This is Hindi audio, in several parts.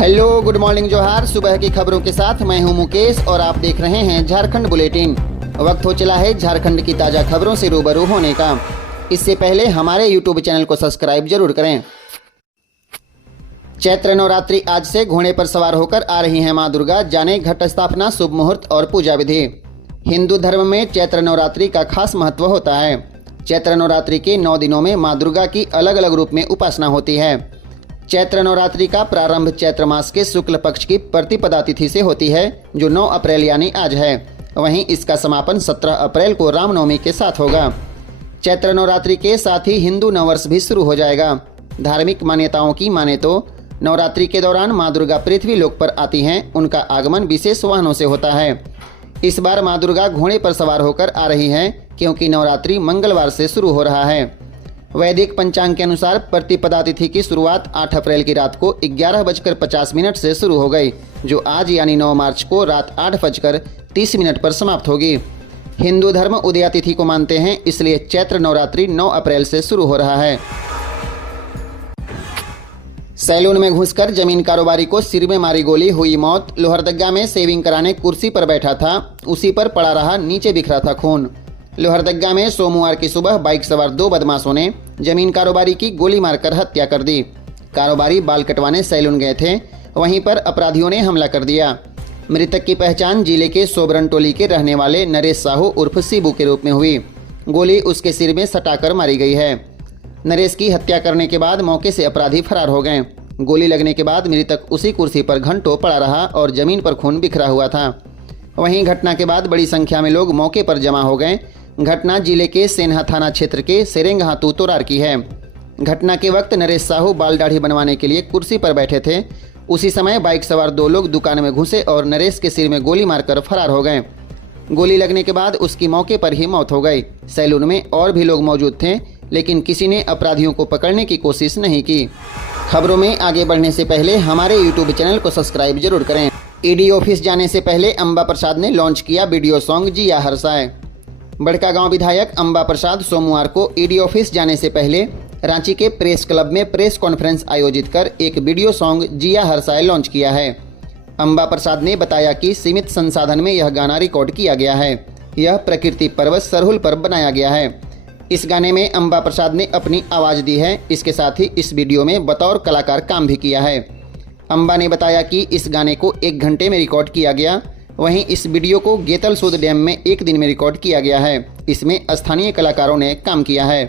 हेलो, गुड मॉर्निंग जोहार। सुबह की खबरों के साथ मैं हूं मुकेश और आप देख रहे हैं झारखंड बुलेटिन। वक्त हो चला है झारखंड की ताज़ा खबरों से रूबरू होने का। इससे पहले हमारे यूट्यूब चैनल को सब्सक्राइब जरूर करें। चैत्र नवरात्रि आज से घोड़े पर सवार होकर आ रही हैं मां दुर्गा। जाने घट स्थापना, शुभ मुहूर्त और पूजा विधि। हिंदू धर्म में चैत्र नवरात्रि का खास महत्व होता है। चैत्र नवरात्रि के 9 दिनों में मां दुर्गा की अलग अलग रूप में उपासना होती है। चैत्र नवरात्रि का प्रारंभ चैत्र मास के शुक्ल पक्ष की प्रतिपदा तिथि से होती है, जो 9 अप्रैल यानी आज है। वहीं इसका समापन 17 अप्रैल को रामनवमी के साथ होगा। चैत्र नवरात्रि के साथ ही हिंदू नववर्ष भी शुरू हो जाएगा। धार्मिक मान्यताओं की माने तो नवरात्रि के दौरान मां दुर्गा पृथ्वी लोक पर आती हैं। उनका आगमन विशेष वाहनों से होता है। इस बार मां दुर्गा घोड़े पर सवार होकर आ रही हैं, क्योंकि नवरात्रि मंगलवार से शुरू हो रहा है। वैदिक पंचांग के अनुसार प्रतिपदा तिथि की शुरुआत 8 अप्रैल की रात को 11:50 से शुरू हो गई, जो आज यानी 9 मार्च को रात 8:30 पर समाप्त होगी। हिंदू धर्म उदया तिथि को मानते हैं, इसलिए चैत्र नवरात्रि 9 अप्रैल से शुरू हो रहा है। सैलून में घुसकर जमीन कारोबारी को सिर में मारी गोली, हुई मौत। लोहरदगा में शेविंग कराने कुर्सी पर बैठा था, उसी पर पड़ा रहा, नीचे बिखरा था खून। लोहरदगा में सोमवार की सुबह बाइक सवार 2 बदमाशों ने जमीन कारोबारी की गोली मारकर हत्या कर दी। कारोबारी बाल कटवाने सैलून गए थे, वहीं पर अपराधियों ने हमला कर दिया। मृतक की पहचान जिले के सोबरन टोली के रहने वाले नरेश साहू उर्फ शिबू के रूप में हुई। गोली उसके सिर में सटाकर मारी गई है। नरेश की हत्या करने के बाद मौके से अपराधी फरार हो गए। गोली लगने के बाद मृतक उसी कुर्सी पर घंटों पड़ा रहा और जमीन पर खून बिखरा हुआ था। वहीं घटना के बाद बड़ी संख्या में लोग मौके पर जमा हो गए। घटना जिले के सेन्हा थाना क्षेत्र के सेरेंगहातू तोरार की है। घटना के वक्त नरेश साहू बाल दाढ़ी बनवाने के लिए कुर्सी पर बैठे थे। उसी समय बाइक सवार 2 लोग दुकान में घुसे और नरेश के सिर में गोली मारकर फरार हो गए। गोली लगने के बाद उसकी मौके पर ही मौत हो गई। सैलून में और भी लोग मौजूद थे, लेकिन किसी ने अपराधियों को पकड़ने की कोशिश नहीं की। खबरों में आगे बढ़ने से पहले हमारे यूट्यूब चैनल को सब्सक्राइब जरूर करें। ईडी ऑफिस जाने से पहले अंबा प्रसाद ने लॉन्च किया वीडियो सॉन्ग जिया हर्षाए। बड़कागांव विधायक अंबा प्रसाद सोमवार को ईडी ऑफिस जाने से पहले रांची के प्रेस क्लब में प्रेस कॉन्फ्रेंस आयोजित कर एक वीडियो सॉन्ग जिया हर्षाए लॉन्च किया है। अंबा प्रसाद ने बताया कि सीमित संसाधन में यह गाना रिकॉर्ड किया गया है। यह प्रकृति पर्वत सरहुल पर बनाया गया है। इस गाने में अंबा प्रसाद ने अपनी आवाज़ दी है। इसके साथ ही इस वीडियो में बतौर कलाकार काम भी किया है। अंबा ने बताया कि इस गाने को 1 घंटे में रिकॉर्ड किया गया। वहीं इस वीडियो को गेतलसूद डैम में 1 दिन में रिकॉर्ड किया गया है। इसमें स्थानीय कलाकारों ने काम किया है।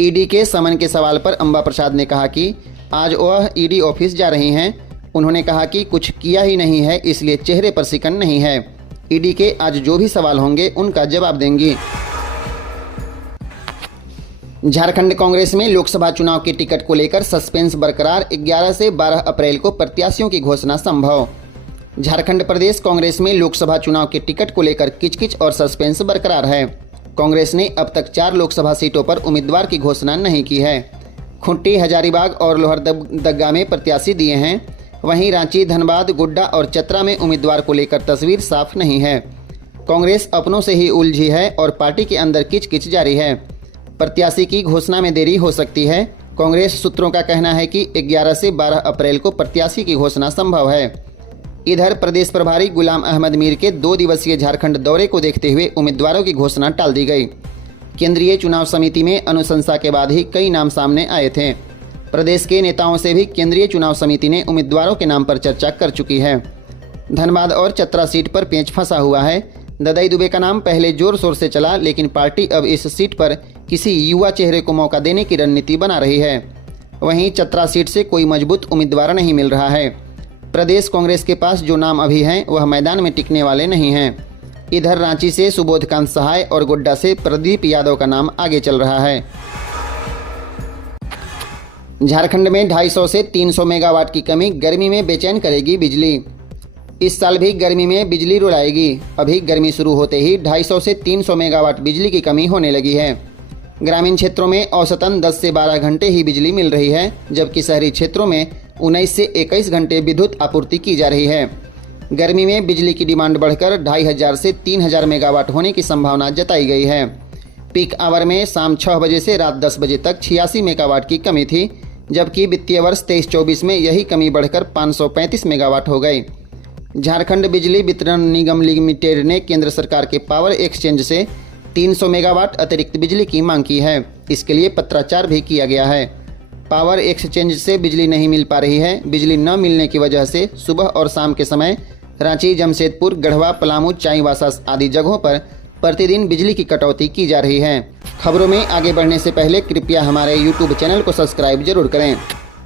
ईडी के समन के सवाल पर अंबा प्रसाद ने कहा कि आज वह ईडी ऑफिस जा रही हैं। उन्होंने कहा कि कुछ किया ही नहीं है, इसलिए चेहरे पर सिकन नहीं है। ईडी के आज जो भी सवाल होंगे उनका जवाब देंगी। झारखंड कांग्रेस में लोकसभा चुनाव के टिकट को लेकर सस्पेंस बरकरार। 11 से 12 अप्रैल को प्रत्याशियों की घोषणा संभव। झारखंड प्रदेश कांग्रेस में लोकसभा चुनाव के टिकट को लेकर किचकिच और सस्पेंस बरकरार है। कांग्रेस ने अब तक 4 लोकसभा सीटों पर उम्मीदवार की घोषणा नहीं की है। खूंटी, हजारीबाग और लोहरदगा में प्रत्याशी दिए हैं। वहीं रांची, धनबाद, गोड्डा और चतरा में उम्मीदवार को लेकर तस्वीर साफ नहीं है। कांग्रेस अपनों से ही उलझी है और पार्टी के अंदर किचकिच जारी है। प्रत्याशी की घोषणा में देरी हो सकती है। कांग्रेस सूत्रों का कहना है कि 11 से 12 अप्रैल को प्रत्याशी की घोषणा संभव है। इधर प्रदेश प्रभारी गुलाम अहमद मीर के 2 दिवसीय झारखंड दौरे को देखते हुए उम्मीदवारों की घोषणा टाल दी गई। केंद्रीय चुनाव समिति में अनुशंसा के बाद ही कई नाम सामने आए थे। प्रदेश के नेताओं से भी केंद्रीय चुनाव समिति ने उम्मीदवारों के नाम पर चर्चा कर चुकी है। धनबाद और चतरा सीट पर पेंच फंसा हुआ है। ददाई दुबे का नाम पहले जोर शोर से चला, लेकिन पार्टी अब इस सीट पर किसी युवा चेहरे को मौका देने की रणनीति बना रही है। वहीं चतरा सीट से कोई मजबूत उम्मीदवार नहीं मिल रहा है। प्रदेश कांग्रेस के पास जो नाम अभी हैं वह मैदान में टिकने वाले नहीं हैं। इधर रांची से सुबोधकांत सहाय और गोड्डा से प्रदीप यादव का नाम आगे चल रहा है। झारखंड में 250 से 300 मेगावाट की कमी, गर्मी में बेचैन करेगी बिजली। इस साल भी गर्मी में बिजली रुलाएगी। अभी गर्मी शुरू होते ही 250 से 300 मेगावाट बिजली की कमी होने लगी है। ग्रामीण क्षेत्रों में औसतन 10 से 12 घंटे ही बिजली मिल रही है, जबकि शहरी क्षेत्रों में 19 से 21 घंटे विद्युत आपूर्ति की जा रही है। गर्मी में बिजली की डिमांड बढ़कर 2500 से 3000 मेगावाट होने की संभावना जताई गई है। पीक आवर में शाम 6 बजे से रात 10 बजे तक 86 मेगावाट की कमी थी, जबकि वित्तीय वर्ष 23-24 में यही कमी बढ़कर 535 मेगावाट हो गई। झारखंड बिजली वितरण निगम लिमिटेड ने केंद्र सरकार के पावर एक्सचेंज से 300 मेगावाट अतिरिक्त बिजली की मांग की है। इसके लिए पत्राचार भी किया गया है। पावर एक्सचेंज से बिजली नहीं मिल पा रही है। बिजली न मिलने की वजह से सुबह और शाम के समय रांची, जमशेदपुर, गढ़वा, पलामू, चाईबासा आदि जगहों पर प्रतिदिन बिजली की कटौती की जा रही है। खबरों में आगे बढ़ने से पहले कृपया हमारे यूट्यूब चैनल को सब्सक्राइब जरूर करें।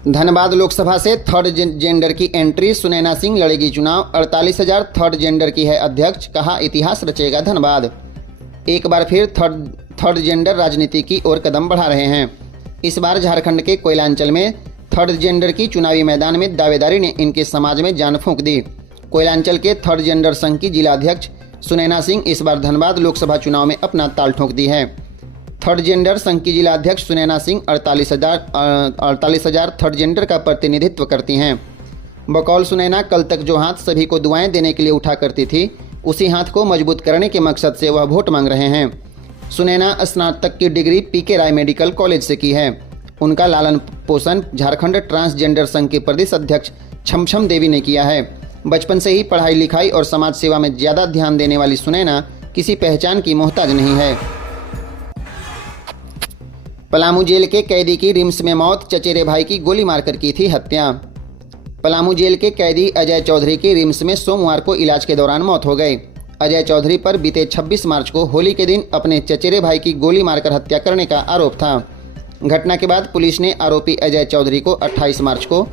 धनबाद लोकसभा से थर्ड जेंडर की एंट्री, सुनैना सिंह लड़ेगी चुनाव। 48,000 थर्ड जेंडर की है अध्यक्ष, कहा इतिहास रचेगा धनबाद। एक बार फिर थर्ड जेंडर राजनीति की ओर कदम बढ़ा रहे हैं। इस बार झारखंड के कोयलांचल में थर्ड जेंडर की चुनावी मैदान में दावेदारी ने इनके समाज में जान फूंक दी। कोयलांचल के थर्ड जेंडर संघ की जिलाध्यक्ष सुनैना सिंह इस बार धनबाद लोकसभा चुनाव में अपना ताल ठोंक दी है। थर्ड जेंडर संघ की जिलाध्यक्ष सुनैना सिंह 48,000 थर्ड जेंडर का प्रतिनिधित्व करती हैं। बकौल सुनैना, कल तक जो हाथ सभी को दुआएं देने के लिए उठा करती थी, उसी हाथ को मजबूत करने के मकसद से वह वोट मांग रहे हैं। सुनैना स्नातक की डिग्री पीके राय मेडिकल कॉलेज से की है। उनका लालन पोषण झारखंड ट्रांसजेंडर संघ के प्रदेश अध्यक्ष छमछम देवी ने किया है। बचपन से ही पढ़ाई लिखाई और समाज सेवा में ज़्यादा ध्यान देने वाली सुनैना किसी पहचान की मोहताज नहीं है। पलामू जेल के कैदी की रिम्स में मौत, चचेरे भाई की गोली मारकर की थी हत्या। पलामू जेल के कैदी अजय चौधरी की रिम्स में सोमवार को इलाज के दौरान मौत हो गई। अजय चौधरी पर बीते 26 मार्च को होली के दिन अपने चचेरे भाई की गोली मारकर हत्या करने का आरोप था। घटना के बाद पुलिस ने आरोपी अजय चौधरी को 28 मार्च को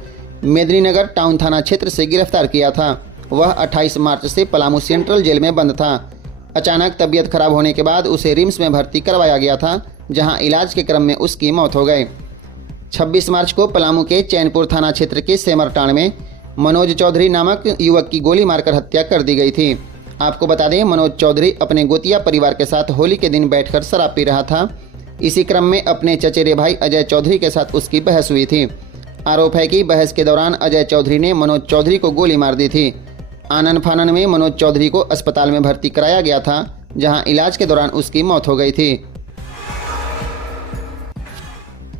मेदिनीनगर टाउन थाना क्षेत्र से गिरफ्तार किया था। वह 28 मार्च से पलामू सेंट्रल जेल में बंद था। अचानक तबीयत खराब होने के बाद उसे रिम्स में भर्ती करवाया गया था, जहां इलाज के क्रम में उसकी मौत हो गई। 26 मार्च को पलामू के चैनपुर थाना क्षेत्र के सेमरटाण में मनोज चौधरी नामक युवक की गोली मारकर हत्या कर दी गई थी। आपको बता दें, मनोज चौधरी अपने गोतिया परिवार के साथ होली के दिन बैठकर शराब पी रहा था। इसी क्रम में अपने चचेरे भाई अजय चौधरी के साथ उसकी बहस हुई थी। आरोप है कि बहस के दौरान अजय चौधरी ने मनोज चौधरी को गोली मार दी थी। आनन फानन में मनोज चौधरी को अस्पताल में भर्ती कराया गया था, जहां इलाज के दौरान उसकी मौत हो गई थी।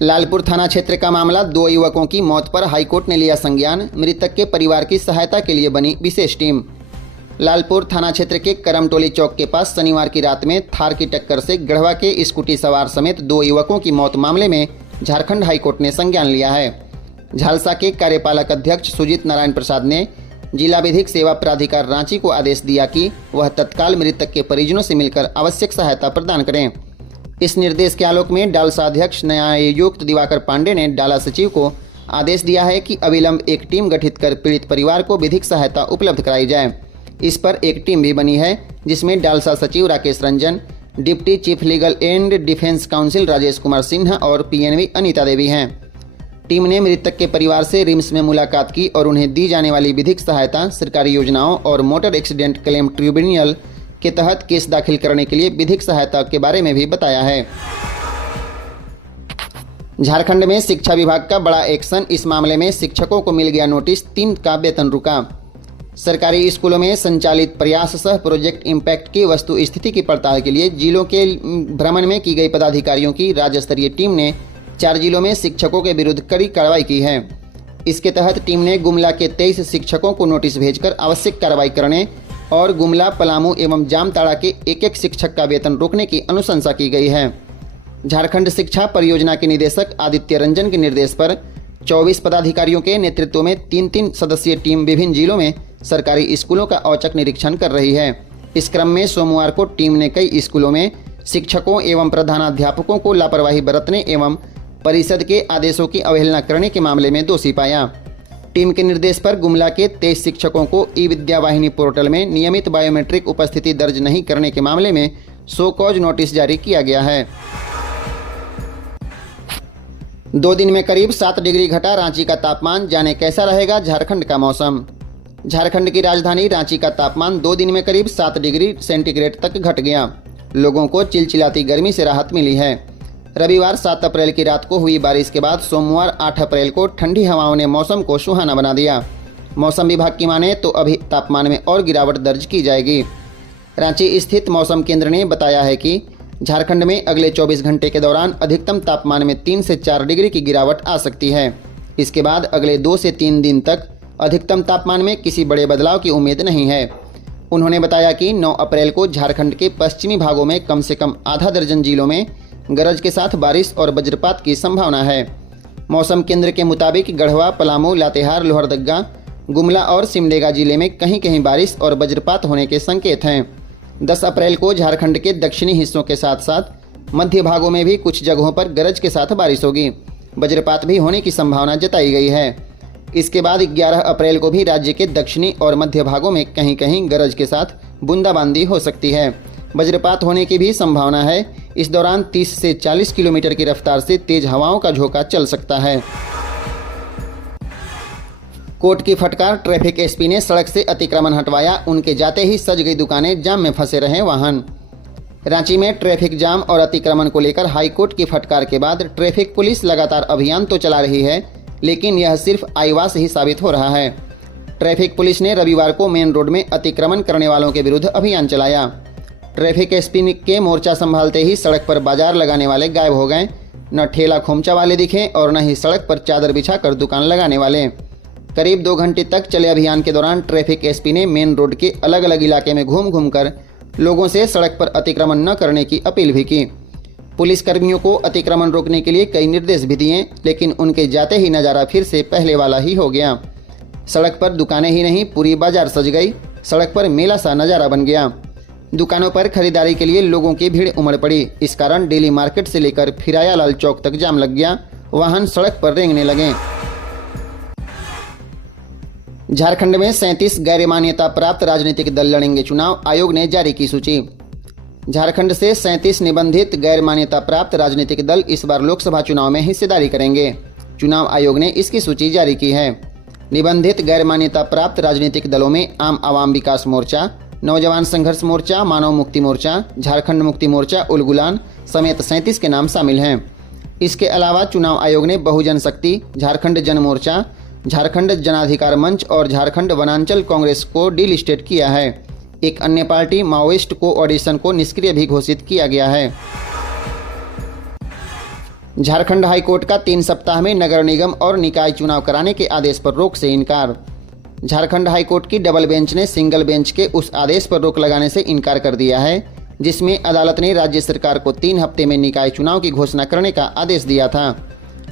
लालपुर थाना क्षेत्र का मामला, 2 युवकों की मौत पर हाईकोर्ट ने लिया संज्ञान। मृतक के परिवार की सहायता के लिए बनी विशेष टीम। लालपुर थाना क्षेत्र के करमटोली चौक के पास शनिवार की रात में थार की टक्कर से गढ़वा के स्कूटी सवार समेत 2 युवकों की मौत मामले में झारखंड हाईकोर्ट ने संज्ञान लिया है। झालसा के कार्यपालक अध्यक्ष सुजीत नारायण प्रसाद ने जिला विधिक सेवा प्राधिकार रांची को आदेश दिया कि वह तत्काल मृतक के परिजनों से मिलकर आवश्यक सहायता प्रदान करें। इस निर्देश के आलोक में डालसा अध्यक्ष न्यायायुक्त दिवाकर पांडे ने डाला सचिव को आदेश दिया है कि अविलंब एक टीम गठित कर पीड़ित परिवार को विधिक सहायता उपलब्ध कराई जाए। इस पर एक टीम भी बनी है, जिसमें डालसा सचिव Rakesh Ranjan, deputy chief legal and defence council Rajesh Kumar Sinha और पीएनवी अनीता देवी हैं। टीम ने मृतक के परिवार से रिम्स में मुलाकात की और उन्हें दी जाने वाली विधिक सहायता, सरकारी योजनाओं और मोटर एक्सीडेंट क्लेम ट्रिब्यूनल के तहत केस दाखिल करने के लिए विधिक सहायता के बारे में भी बताया है। झारखंड में शिक्षा विभाग का बड़ा एक्शन, इस मामले में शिक्षकों को मिल गया नोटिस, 3 का वेतन रुका। सरकारी स्कूलों में संचालित प्रयास सह प्रोजेक्ट इम्पैक्ट की वस्तु स्थिति की पड़ताल के लिए जिलों के भ्रमण में की गई पदाधिकारियों की राज्य स्तरीय टीम ने 4 जिलों में शिक्षकों के विरुद्ध कड़ी कार्रवाई की है। इसके तहत टीम ने गुमला के 23 शिक्षकों को नोटिस भेजकर आवश्यक कार्रवाई करने और गुमला, पलामू एवं जामताड़ा के एक शिक्षक का वेतन रोकने की अनुशंसा की गई है। झारखंड शिक्षा परियोजना के निदेशक आदित्य रंजन के निर्देश पर 24 पदाधिकारियों के नेतृत्व में 3-3 सदस्यीय टीम विभिन्न जिलों में सरकारी स्कूलों का औचक निरीक्षण कर रही है। इस क्रम में सोमवार को टीम ने कई स्कूलों में शिक्षकों एवं प्रधानाध्यापकों को लापरवाही बरतने एवं परिषद के आदेशों की अवहेलना करने के मामले में दोषी पाया। टीम के निर्देश पर गुमला के 23 शिक्षकों को ई विद्या वाहिनी पोर्टल में नियमित बायोमेट्रिक उपस्थिति दर्ज नहीं करने के मामले में शो कॉज नोटिस जारी किया गया है। 2 दिन में करीब 7 डिग्री घटा रांची का तापमान, जाने कैसा रहेगा झारखंड का मौसम। झारखंड की राजधानी रांची का तापमान 2 दिन में करीब 7 डिग्री सेंटीग्रेड तक घट गया। लोगों को चिलचिलाती गर्मी से राहत मिली है। रविवार 7 अप्रैल की रात को हुई बारिश के बाद सोमवार 8 अप्रैल को ठंडी हवाओं ने मौसम को सुहाना बना दिया। मौसम विभाग की माने तो अभी तापमान में और गिरावट दर्ज की जाएगी। रांची स्थित मौसम केंद्र ने बताया है कि झारखंड में अगले 24 घंटे के दौरान अधिकतम तापमान में 3 से 4 डिग्री की गिरावट आ सकती है। इसके बाद अगले 2 से 3 दिन तक अधिकतम तापमान में किसी बड़े बदलाव की उम्मीद नहीं है। उन्होंने बताया कि 9 अप्रैल को झारखंड के पश्चिमी भागों में कम से कम आधा दर्जन जिलों में गरज के साथ बारिश और वज्रपात की संभावना है। मौसम केंद्र के मुताबिक गढ़वा, पलामू, लातेहार, लोहरदग्गा, गुमला और सिमडेगा जिले में कहीं कहीं बारिश और वज्रपात होने के संकेत हैं। 10 अप्रैल को झारखंड के दक्षिणी हिस्सों के साथ साथ मध्य भागों में भी कुछ जगहों पर गरज के साथ बारिश होगी। वज्रपात भी होने की संभावना जताई गई है। इसके बाद 11 अप्रैल को भी राज्य के दक्षिणी और मध्य भागों में कहीं कहीं गरज के साथ बूंदाबांदी हो सकती है। वज्रपात होने की भी संभावना है। इस दौरान 30 से 40 किलोमीटर की रफ्तार से तेज हवाओं का झोंका चल सकता है। कोर्ट की फटकार, ट्रैफिक एसपी ने सड़क से अतिक्रमण हटवाया, उनके जाते ही सज गई दुकानें, जाम में फंसे रहे वाहन। रांची में ट्रैफिक जाम और अतिक्रमण को लेकर हाईकोर्ट की फटकार के बाद ट्रैफिक पुलिस लगातार अभियान तो चला रही है, लेकिन यह सिर्फ आईवास ही साबित हो रहा है। ट्रैफिक पुलिस ने रविवार को मेन रोड में अतिक्रमण करने वालों के विरुद्ध अभियान चलाया। ट्रैफिक एसपी के मोर्चा संभालते ही सड़क पर बाजार लगाने वाले गायब हो गए। न ठेला खोमचा वाले दिखे और न ही सड़क पर चादर बिछाकर दुकान लगाने वाले। करीब 2 घंटे तक चले अभियान के दौरान ट्रैफिक एसपी ने मेन रोड के अलग अलग इलाके में घूम घूम कर लोगों से सड़क पर अतिक्रमण न करने की अपील भी की। पुलिस कर्मियों को अतिक्रमण रोकने के लिए कई निर्देश भी दिए, लेकिन उनके जाते ही नज़ारा फिर से पहले वाला ही हो गया। सड़क पर दुकानें ही नहीं, पूरी बाजार सज गई। सड़क पर मेला सा नज़ारा बन गया। दुकानों पर खरीदारी के लिए लोगों की भीड़ उमड़ पड़ी। इस कारण डेली मार्केट से लेकर फिराया लाल चौक तक जाम लग गया। वाहन सड़क पर रेंगने लगे। झारखंड में 37 गैर मान्यता प्राप्त राजनीतिक दल लड़ेंगे चुनाव, आयोग ने जारी की सूची। झारखंड से 37 निबंधित गैर मान्यता प्राप्त राजनीतिक दल इस बार लोकसभा चुनाव में हिस्सेदारी करेंगे। चुनाव आयोग ने इसकी सूची जारी की है। निबंधित गैर मान्यता प्राप्त राजनीतिक दलों में आम आवाम विकास मोर्चा, नौजवान संघर्ष मोर्चा, मानव मुक्ति मोर्चा, झारखंड मुक्ति मोर्चा, उलगुलान समेत 37 के नाम शामिल हैं। इसके अलावा चुनाव आयोग ने बहुजन शक्ति, झारखंड जन मोर्चा, झारखंड जनाधिकार मंच और झारखंड वनांचल कांग्रेस को डीलिस्टेड किया है। एक अन्य पार्टी माओइस्ट कोऑर्डिनेशन को निष्क्रिय भी घोषित किया गया है। झारखंड हाईकोर्ट का 3 सप्ताह में नगर निगम और निकाय चुनाव कराने के आदेश पर रोक से इनकार। झारखंड हाईकोर्ट की डबल बेंच ने सिंगल बेंच के उस आदेश पर रोक लगाने से इनकार कर दिया है, जिसमें अदालत ने राज्य सरकार को 3 हफ्ते में निकाय चुनाव की घोषणा करने का आदेश दिया था।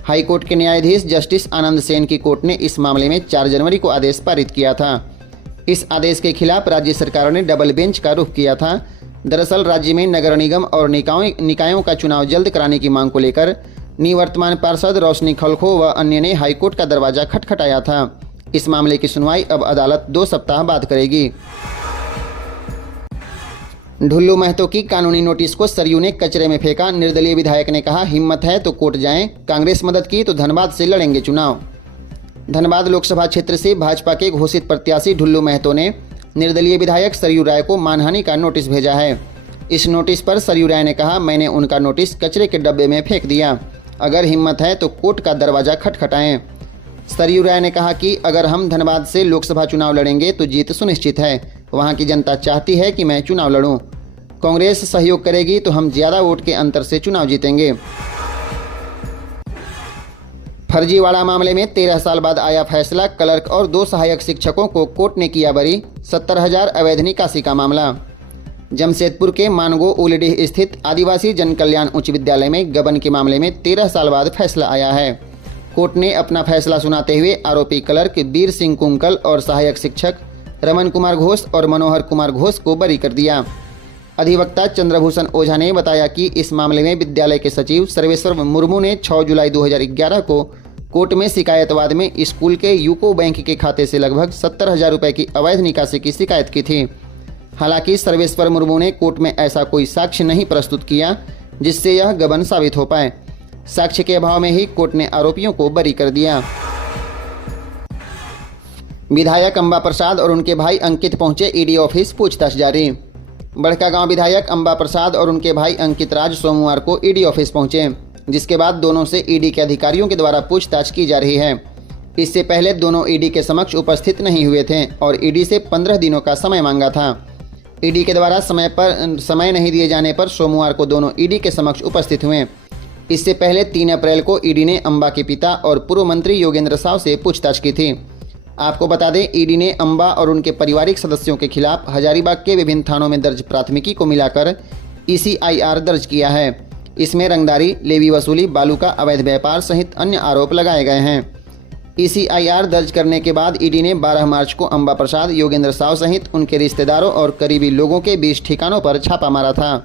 हाईकोर्ट के न्यायाधीश जस्टिस आनंद सेन की कोर्ट ने इस मामले में 4 जनवरी को आदेश पारित किया था। इस आदेश के खिलाफ राज्य सरकार ने डबल बेंच का रुख किया था। दरअसल राज्य में नगर निगम और निकायों का चुनाव जल्द कराने की मांग को लेकर निवर्तमान पार्षद रोशनी खलखो व अन्य ने हाईकोर्ट का दरवाजा खटखटाया था। इस मामले की सुनवाई अब अदालत 2 सप्ताह बाद करेगी। ढुल्लू महतो की कानूनी नोटिस को सरयू ने कचरे में फेंका। निर्दलीय विधायक ने कहा, हिम्मत है तो कोर्ट जाएं, कांग्रेस मदद की तो धनबाद से लड़ेंगे चुनाव। धनबाद लोकसभा क्षेत्र से भाजपा के घोषित प्रत्याशी ढुल्लू महतो ने निर्दलीय विधायक सरयू राय को मानहानि का नोटिस भेजा है। इस नोटिस पर सरयू राय ने कहा, मैंने उनका नोटिस कचरे के डब्बे में फेंक दिया। अगर हिम्मत है तो कोर्ट का दरवाजा खटखटाएं। सरयू राय ने कहा कि अगर हम धनबाद से लोकसभा चुनाव लड़ेंगे तो जीत सुनिश्चित है। वहां की जनता चाहती है कि मैं चुनाव लड़ूं। कांग्रेस सहयोग करेगी तो हम ज्यादा वोट के अंतर से चुनाव जीतेंगे। फर्जीवाड़ा मामले में 13 साल बाद आया फैसला। क्लर्क और 2 सहायक शिक्षकों को कोर्ट ने किया बरी। 70,000 अवैध निकासी का मामला। जमशेदपुर के मानगो उलडीह स्थित आदिवासी जन कल्याण उच्च विद्यालय में गबन के मामले में 13 साल बाद फैसला आया है। कोर्ट ने अपना फैसला सुनाते हुए आरोपी क्लर्क वीर सिंह कुंकल और सहायक शिक्षक रमन कुमार घोष और मनोहर कुमार घोष को बरी कर दिया। अधिवक्ता चंद्रभूषण ओझा ने बताया कि इस मामले में विद्यालय के सचिव सर्वेश्वर मुर्मू ने 6 जुलाई 2011 को कोर्ट में शिकायतवाद में स्कूल के यूको बैंक के खाते से लगभग 70,000 रुपये की अवैध निकासी की शिकायत की थी। हालांकि सर्वेश्वर मुर्मू ने कोर्ट में ऐसा कोई साक्ष्य नहीं प्रस्तुत किया जिससे यह गबन साबित हो पाए। साक्ष्य के अभाव में ही कोर्ट ने आरोपियों को बरी कर दिया। विधायक अंबा प्रसाद और उनके भाई अंकित पहुंचे ईडी ऑफिस, पूछताछ जारी। बड़कागांव विधायक अंबा प्रसाद और उनके भाई अंकित राज सोमवार को ईडी ऑफिस पहुंचे, जिसके बाद दोनों से ईडी के अधिकारियों के द्वारा पूछताछ की जा रही है। इससे पहले दोनों ईडी के समक्ष उपस्थित नहीं हुए थे और ईडी से 15 दिनों का समय मांगा था। ईडी के द्वारा समय नहीं दिए जाने पर सोमवार को दोनों ईडी के समक्ष उपस्थित हुए। इससे पहले 3 अप्रैल को ईडी ने अंबा के पिता और पूर्व मंत्री योगेंद्र साव से पूछताछ की थी। आपको बता दें, ईडी ने अंबा और उनके पारिवारिक सदस्यों के खिलाफ हजारीबाग के विभिन्न थानों में दर्ज प्राथमिकी को मिलाकर ECIR दर्ज किया है। इसमें रंगदारी, लेवी वसूली, बालू का अवैध व्यापार सहित अन्य आरोप लगाए गए हैं। ECIR दर्ज करने के बाद ईडी ने 12 मार्च को अंबा प्रसाद, योगेंद्र साव सहित उनके रिश्तेदारों और करीबी लोगों के 20 ठिकानों पर छापा मारा था।